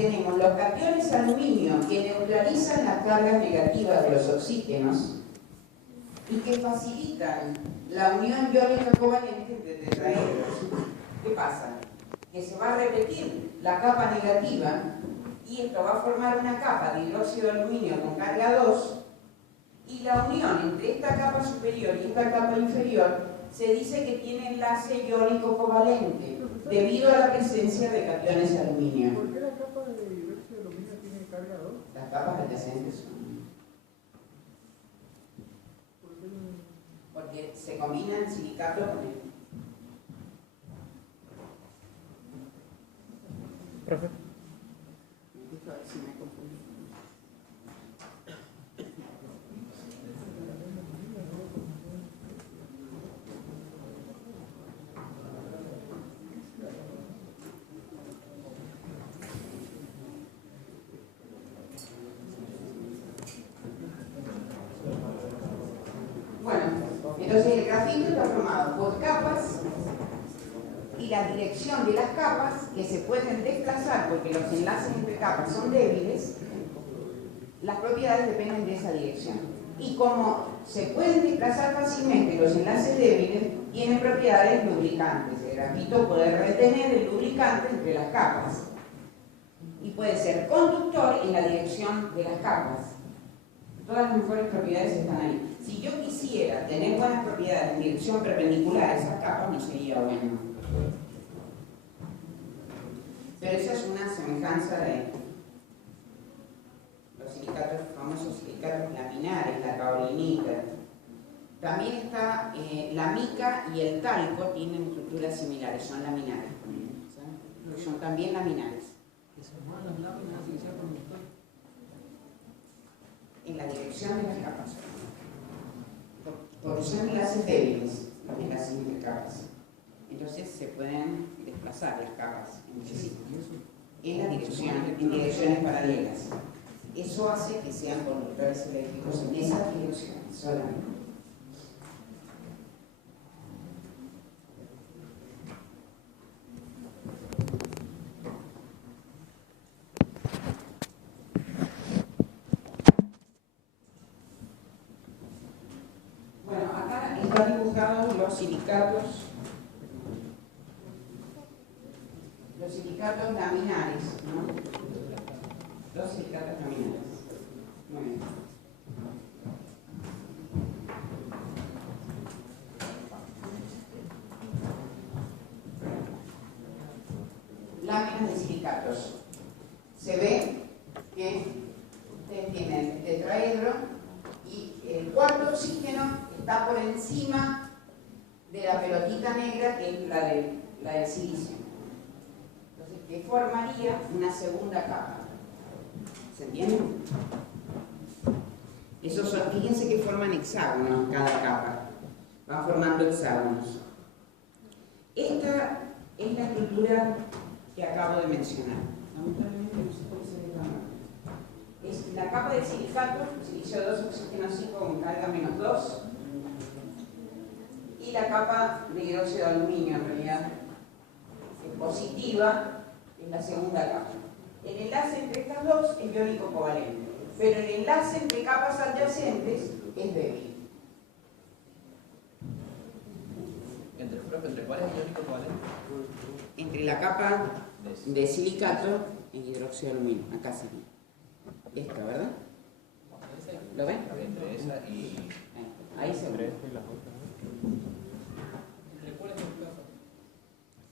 tenemos los cationes aluminio que neutralizan las cargas negativas de los oxígenos y que facilitan la unión iónica covalente entre tetraedros. ¿Qué pasa? Que se va a repetir la capa negativa y esto va a formar una capa de hidróxido de aluminio con carga 2, y la unión entre esta capa superior y esta capa inferior se dice que tiene enlace iónico covalente debido a la presencia de cationes aluminio. ¿Por qué la capa de hidróxido de aluminio tiene carga 2? Las capas adyacentes son... porque se combina el silicato con el... Profe. A ver si me confundí. Bueno, entonces el grafito está formado por capas y la dirección de las capas que se pueden desplazar porque los enlaces entre capas son débiles, las propiedades dependen de esa dirección. Y como se pueden desplazar fácilmente los enlaces débiles, tienen propiedades lubricantes. El grafito puede retener el lubricante entre las capas y puede ser conductor en la dirección de las capas. Todas las mejores propiedades están ahí. Si yo quisiera tener buenas propiedades en dirección perpendicular a esas capas, no sería bueno. Pero esa es una semejanza de los silicatos, famosos silicatos laminares, la kaolinita. También está la mica y el talco, tienen estructuras similares, son laminares. ¿Sabes? Son también laminares. En la dirección de las capas. Porque son enlaces débiles, los enlaces entre capas. Entonces se pueden desplazar las capas entre sí. En la dirección, en direcciones paralelas. Eso hace que sean conductores eléctricos en esas direcciones solamente. Bueno, acá están dibujados los silicatos laminares, ¿no? Los silicatos laminares. Muy bien. Láminas de silicatos. Se ve que ustedes tienen el tetraedro y el cuarto oxígeno está por encima de la pelotita negra que es la del silicio. Entonces, que formaría una segunda capa. ¿Se entiende? Esos son, fíjense que forman hexágonos cada capa. Van formando hexágonos. Esta es la estructura que acabo de mencionar. Lamentablemente no se puede hacer esta mano. Es la capa de silicato, silicio 2, oxígeno 5 con carga -2. Y la capa de hidróxido de aluminio, en realidad, es positiva, es la segunda capa. El enlace entre estas dos es iónico covalente, pero el enlace entre capas adyacentes es débil. ¿Entre cuál es el iónico covalente? Entre la capa de silicato y hidróxido de aluminio, acá sería. Esta, ¿verdad? ¿Lo ven? Entre esa y... Ahí se ve.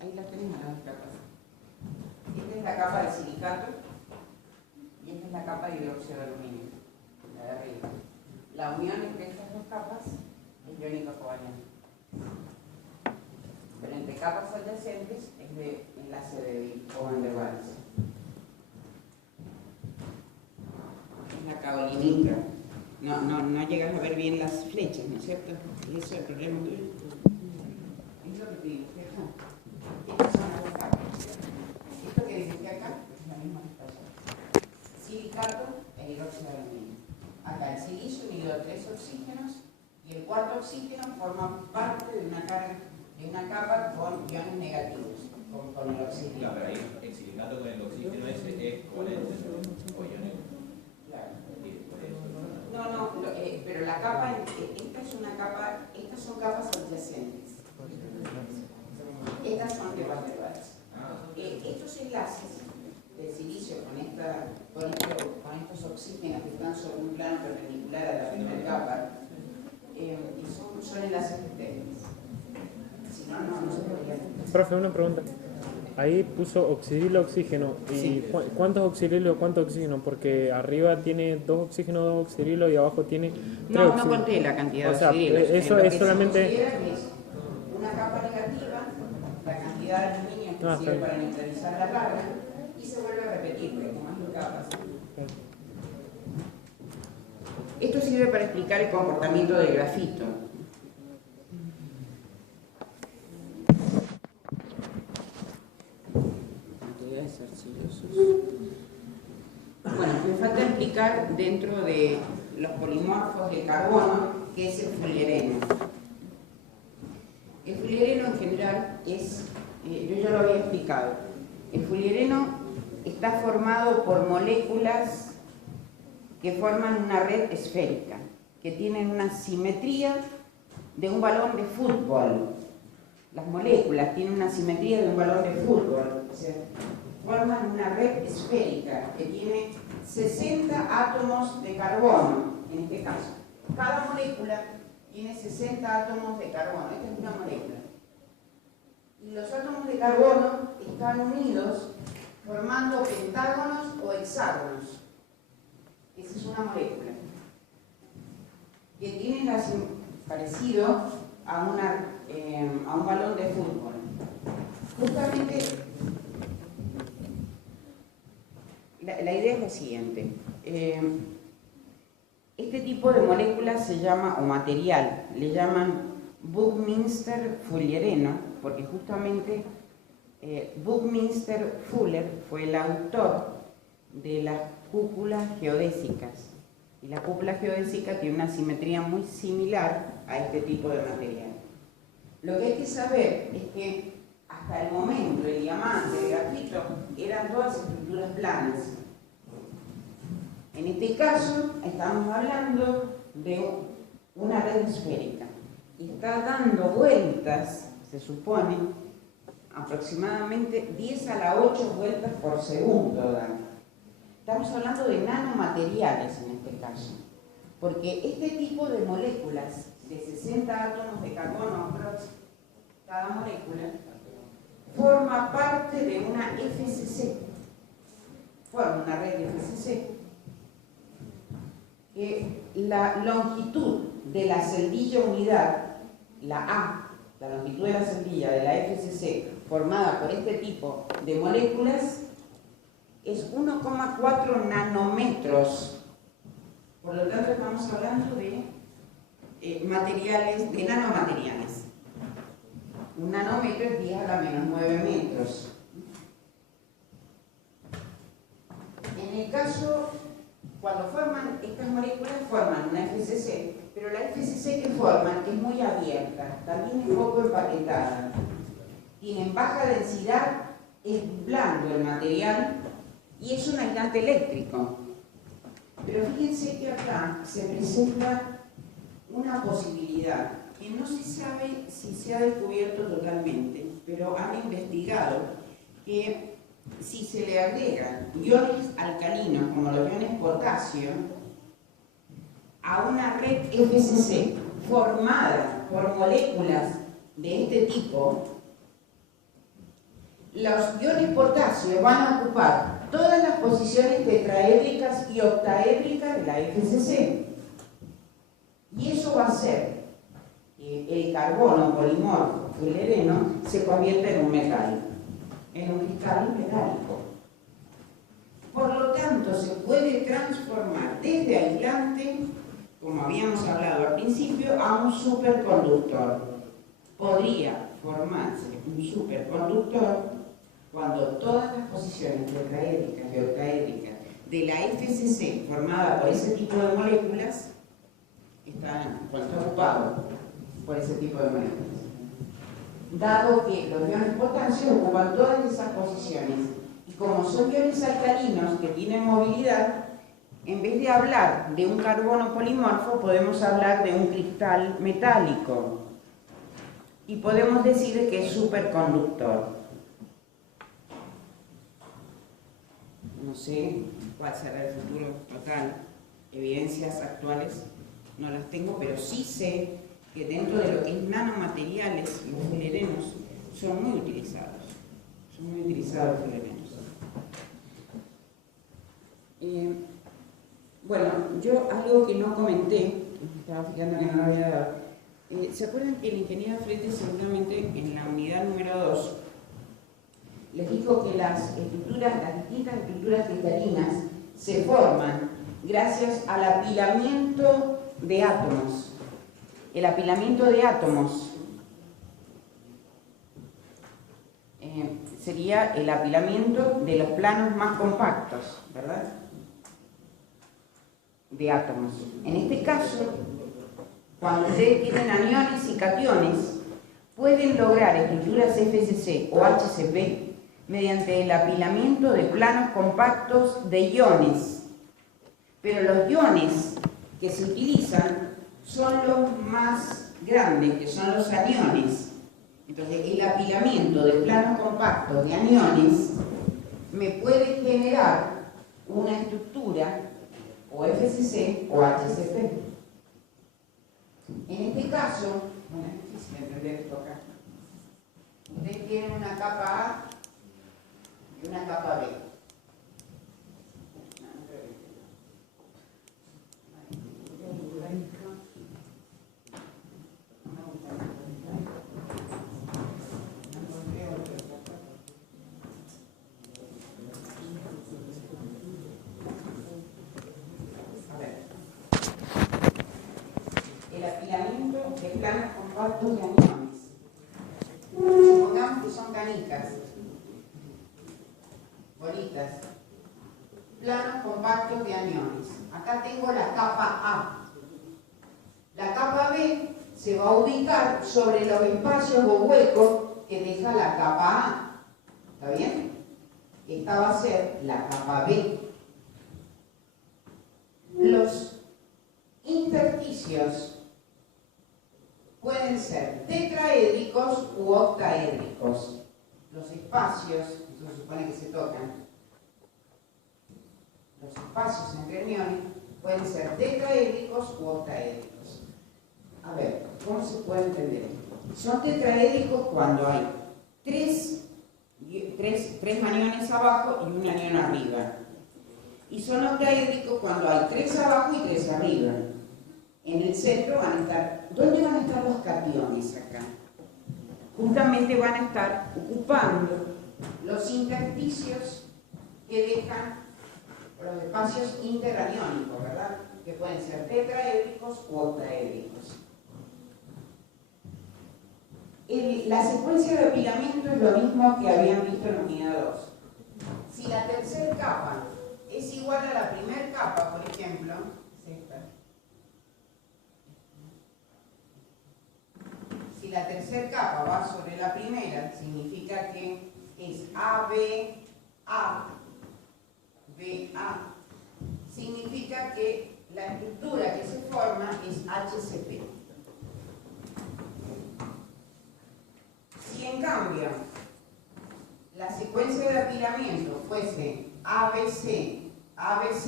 Ahí las tenemos las dos capas. Esta es la capa de silicato y esta es la capa de hidróxido de aluminio, la de arriba. La unión entre estas dos capas es iónico covalente. Pero entre capas adyacentes es de enlace débil o van der Waals. Es la kaolinita. No llegas a ver bien las flechas, ¿no es cierto? Y eso es el problema tuyo. Es lo que te dije acá. Estas son las dos capas. Esto que dije acá es la misma situación. Silicato e hidróxido de aluminio. Acá el silicio unido a 3 oxígenos y el cuarto oxígeno forma parte de una capa con iones negativos, con el oxígeno. No, pero ahí el silicato con el oxígeno ese es están sobre un plano perpendicular a la primera capa, y son enlaces débiles. Si no, no se podría. Profe, una pregunta. Ahí puso oxidilo, oxígeno. ¿Y Sí. cuántos oxidilo, cuántos oxígeno? Porque arriba tiene 2 oxígenos, 2 oxidilo y abajo tiene 3 No oxidilo. conté la cantidad de O sea, oxidrilos. eso Lo que es solamente... se considera que es una capa negativa, la cantidad de aluminio que sirve para neutralizar la carga, y se vuelve a repetir, porque como más capas. Esto sirve para explicar el comportamiento del grafito. Bueno, me falta explicar dentro de los polimorfos de carbono qué es el fullereno. El fullereno en general es, yo ya lo había explicado, el fullereno está formado por moléculas que forman una red esférica, que tienen una simetría de un balón de fútbol. Las moléculas tienen una simetría de un balón de fútbol, o sea, forman una red esférica que tiene 60 átomos de carbono, en este caso. Cada molécula tiene 60 átomos de carbono, esta es una molécula. Y los átomos de carbono están unidos formando pentágonos o hexágonos. Esa es una molécula que tiene parecido a un balón de fútbol. Justamente la idea es la siguiente. Este tipo de moléculas se llama, o material, le llaman Buckminster fullereno, porque justamente Buckminster Fuller fue el autor de las cúpulas geodésicas. Y la cúpula geodésica tiene una simetría muy similar a este tipo de material. Lo que hay que saber es que hasta el momento el diamante, el grafito, eran todas estructuras planas. En este caso estamos hablando de una red esférica y está dando vueltas, se supone, aproximadamente 10 a la 8 vueltas por segundo dan. Estamos hablando de nanomateriales en este caso, porque este tipo de moléculas de 60 átomos de carbono cada molécula forma parte de una FCC, forma una red de FCC, que la longitud de la celdilla unidad, la A, la longitud de la celdilla de la FCC formada por este tipo de moléculas es 1,4 nanómetros. Por lo tanto estamos hablando de materiales, de nanomateriales. Un nanómetro es 10 a la menos 9 metros. En el caso, cuando forman estas moléculas, forman una FCC, pero la FCC que forman es muy abierta, también es poco empaquetada. Tienen baja densidad, es blando el material y es un aislante eléctrico. Pero fíjense que acá se presenta una posibilidad que no se sabe si se ha descubierto totalmente, pero han investigado que si se le agregan iones alcalinos como los iones potasio a una red FCC formada por moléculas de este tipo, los iones potasio van a ocupar todas las posiciones tetraédricas y octaédricas de la FCC. Y eso va a hacer que el carbono polimorfo fullereno se convierta en un metal, en un cristal metálico. Por lo tanto, se puede transformar desde aislante, como habíamos hablado al principio, a un superconductor. Podría formarse un superconductor cuando todas las posiciones tetraédricas y octaédricas de la FCC formada por ese tipo de moléculas están ocupados por ese tipo de moléculas. Dado que los iones potasio ocupan todas esas posiciones y como son iones alcalinos que tienen movilidad, en vez de hablar de un carbono polimorfo podemos hablar de un cristal metálico y podemos decir que es superconductor. No sé cuál será el futuro total, evidencias actuales no las tengo, pero sí sé que dentro de lo que es nanomateriales, los fullerenos son muy utilizados. Son muy utilizados los fullerenos. Bueno, yo algo que no comenté, me estaba fijando que no lo había dado. ¿Se acuerdan que el ingeniero Flete seguramente en la unidad número 2 les dijo que las distintas estructuras cristalinas se forman gracias al apilamiento de átomos? El apilamiento de átomos sería el apilamiento de los planos más compactos, ¿verdad? De átomos. En este caso, cuando ustedes tienen aniones y cationes, pueden lograr estructuras FCC o HCP mediante el apilamiento de planos compactos de iones. Pero los iones que se utilizan son los más grandes, que son los aniones. Entonces, el apilamiento de planos compactos de aniones me puede generar una estructura o FCC o HCP. En este caso, bueno, es difícil entender esto acá. Ustedes tienen una capa A y una capa B. De planos compactos de aniones. Supongamos que son canicas, bolitas, planos compactos de aniones. Acá tengo la capa A. La capa B se va a ubicar sobre los espacios o huecos que deja la capa A. ¿Está bien? Esta va a ser la capa B. Los intersticios pueden ser tetraédricos u octaédricos. Los espacios, eso se supone que se tocan, los espacios entre aniones pueden ser tetraédricos u octaédricos. A ver, ¿cómo se puede entender esto? Son tetraédricos cuando hay tres aniones abajo y un anión arriba. Y son octaédricos cuando hay 3 abajo y 3 arriba. En el centro van a estar, ¿dónde van a estar los cationes acá? Justamente van a estar ocupando los intersticios que dejan los espacios interaniónicos, ¿verdad? Que pueden ser tetraédricos u octaédricos. La secuencia de apilamiento es lo mismo que habían visto en la unidad 2. Si la tercera capa es igual a la primera capa, por ejemplo, es esta. Si la tercera capa va sobre la primera, significa que es AB, A, BA. Significa que la estructura que se forma es HCP. Si en cambio la secuencia de apilamiento fuese ABC, ABC,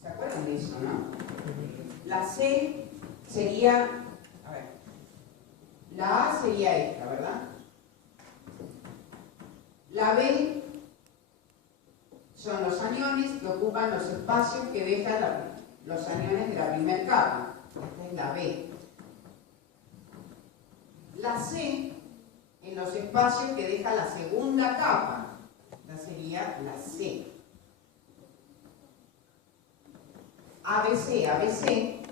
¿se acuerdan de eso, no? La C sería, a ver, la A sería esta, ¿verdad? La B son los aniones que ocupan los espacios que dejan los aniones de la primera capa. Esta es la B. La C en los espacios que deja la segunda capa. Esta sería la C. ABC, ABC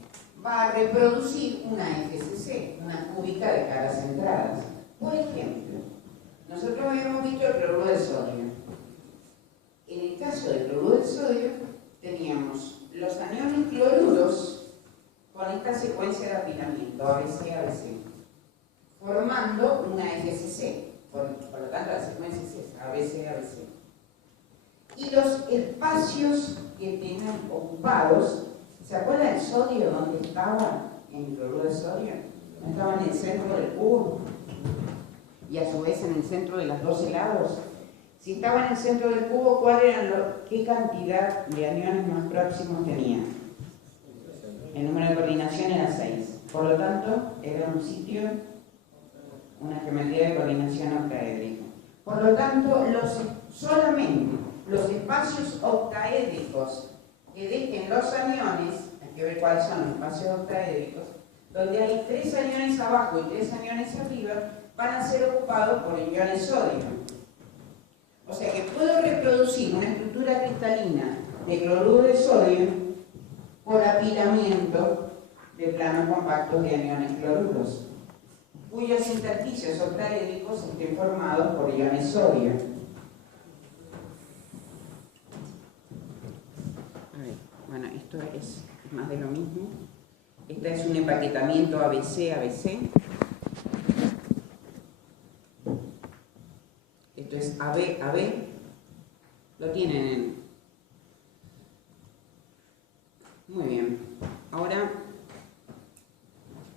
va a reproducir una FCC, una cúbica de caras centradas. Por ejemplo, nosotros habíamos visto el cloruro de sodio. En el caso del cloruro de sodio, teníamos los aniones cloruros con esta secuencia de apilamiento, ABC, ABC, formando una FCC. Por lo tanto, la secuencia es ABC, ABC. Y los espacios que tienen ocupados, ¿se acuerdan del sodio donde estaba en el cloruro de sodio? Estaba en el centro del cubo y a su vez en el centro de los dos helados. Si estaba en el centro del cubo, ¿qué cantidad de aniones más próximos tenía? El número de coordinación era 6. Por lo tanto, era un sitio, una geometría de coordinación octaédrica. Por lo tanto, solamente los espacios octaédricos que dejen los aniones, hay que ver cuáles son los espacios octaédricos, donde hay 3 aniones abajo y 3 aniones arriba, van a ser ocupados por iones sodio. O sea que puedo reproducir una estructura cristalina de cloruro de sodio por apilamiento de planos compactos de aniones cloruros, cuyos intersticios octaédricos estén formados por iones sodio. Bueno, esto es más de lo mismo. Este es un empaquetamiento ABC-ABC. Esto es AB-AB. Lo tienen. Muy bien. Ahora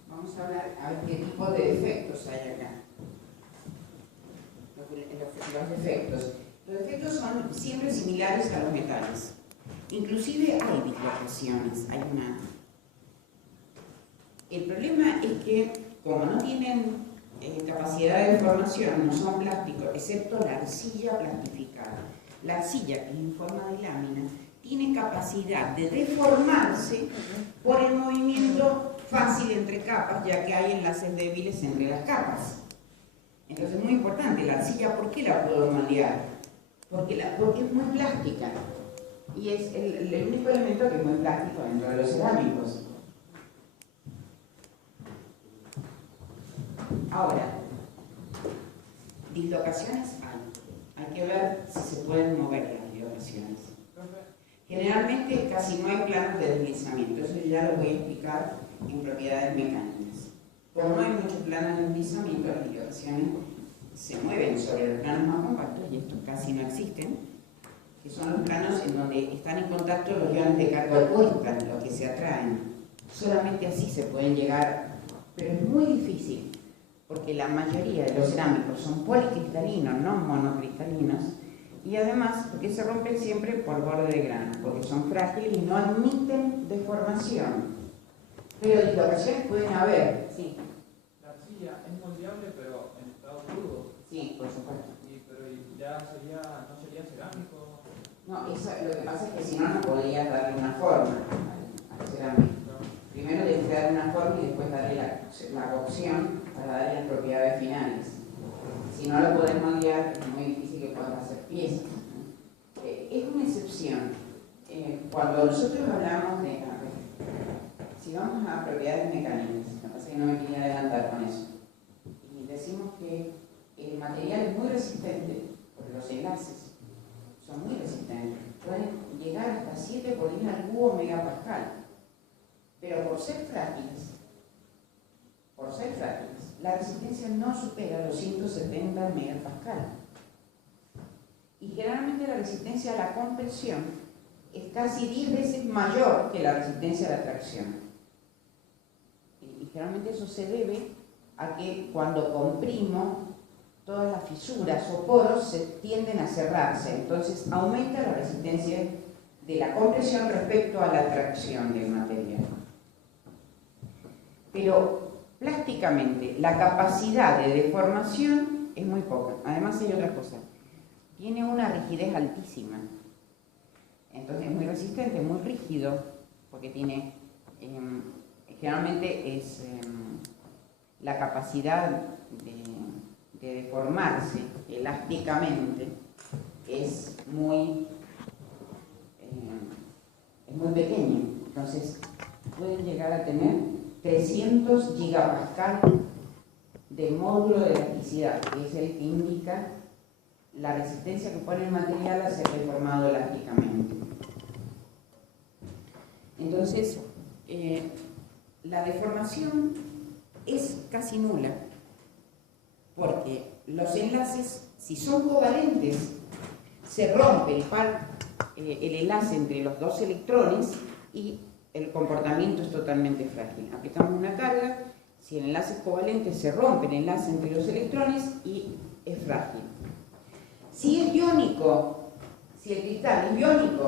vamos a hablar a ver qué tipo de defectos hay acá. Los defectos. Los defectos son siempre similares a los metales. Inclusive hay dislocaciones. El problema es que, como no tienen capacidad de deformación, no son plásticos, excepto la arcilla plastificada. La arcilla, que es en forma de lámina, tiene capacidad de deformarse por el movimiento fácil entre capas, ya que hay enlaces débiles entre las capas. Entonces es muy importante, la arcilla, ¿por qué la puedo moldear? Porque es muy plástica y es el único elemento que es muy plástico dentro de los cerámicos. Ahora, dislocaciones hay que ver si se pueden mover las dislocaciones. Generalmente casi no hay planos de deslizamiento, eso ya lo voy a explicar en propiedades mecánicas. Como no hay muchos planos de deslizamiento, las dislocaciones se mueven sobre los planos más compactos, y estos casi no existen, que son los planos en donde están en contacto los iones de carga opuesta, los que se atraen. Solamente así se pueden llegar, pero es muy difícil, porque la mayoría de los cerámicos son policristalinos, no monocristalinos, y además porque se rompen siempre por borde de grano, porque son frágiles y no admiten deformación. Pero dislocaciones pueden haber, sí. La arcilla es moldeable, pero en estado crudo. Sí, por supuesto. Pero ya no sería cerámico. No, lo que pasa es que si no, no podrías darle una forma al cerámico. Primero debes darle una forma y después darle la cocción para darle las propiedades finales. Si no lo podés moldear, es muy difícil que puedas hacer piezas. Es una excepción. Cuando nosotros hablamos de... Si vamos a propiedades mecánicas, me pasa que no me quería adelantar con eso, y decimos que el material es muy resistente, porque los enlaces son muy resistentes, pueden llegar hasta 7 por 10 al cubo megapascal, pero por ser frágiles, la resistencia no supera los 170 megapascal. Y generalmente la resistencia a la compresión es casi 10 veces mayor que la resistencia a la tracción. Y generalmente eso se debe a que cuando comprimo, todas las fisuras o poros se tienden a cerrarse, entonces aumenta la resistencia de la compresión respecto a la tracción del material. Pero plásticamente la capacidad de deformación es muy poca. Además hay otra cosa, tiene una rigidez altísima, entonces es muy resistente, muy rígido, porque tiene, generalmente es la capacidad de deformarse elásticamente es muy pequeña, entonces pueden llegar a tener 300 gigapascal de módulo de elasticidad, que es el que indica la resistencia que pone el material a ser deformado elásticamente. Entonces, la deformación es casi nula, porque los enlaces, si son covalentes, se rompe el enlace entre los dos electrones y el comportamiento es totalmente frágil. Aplicamos una carga, si el enlace es covalente, se rompe el enlace entre los electrones y es frágil. Si es iónico, si el cristal es iónico,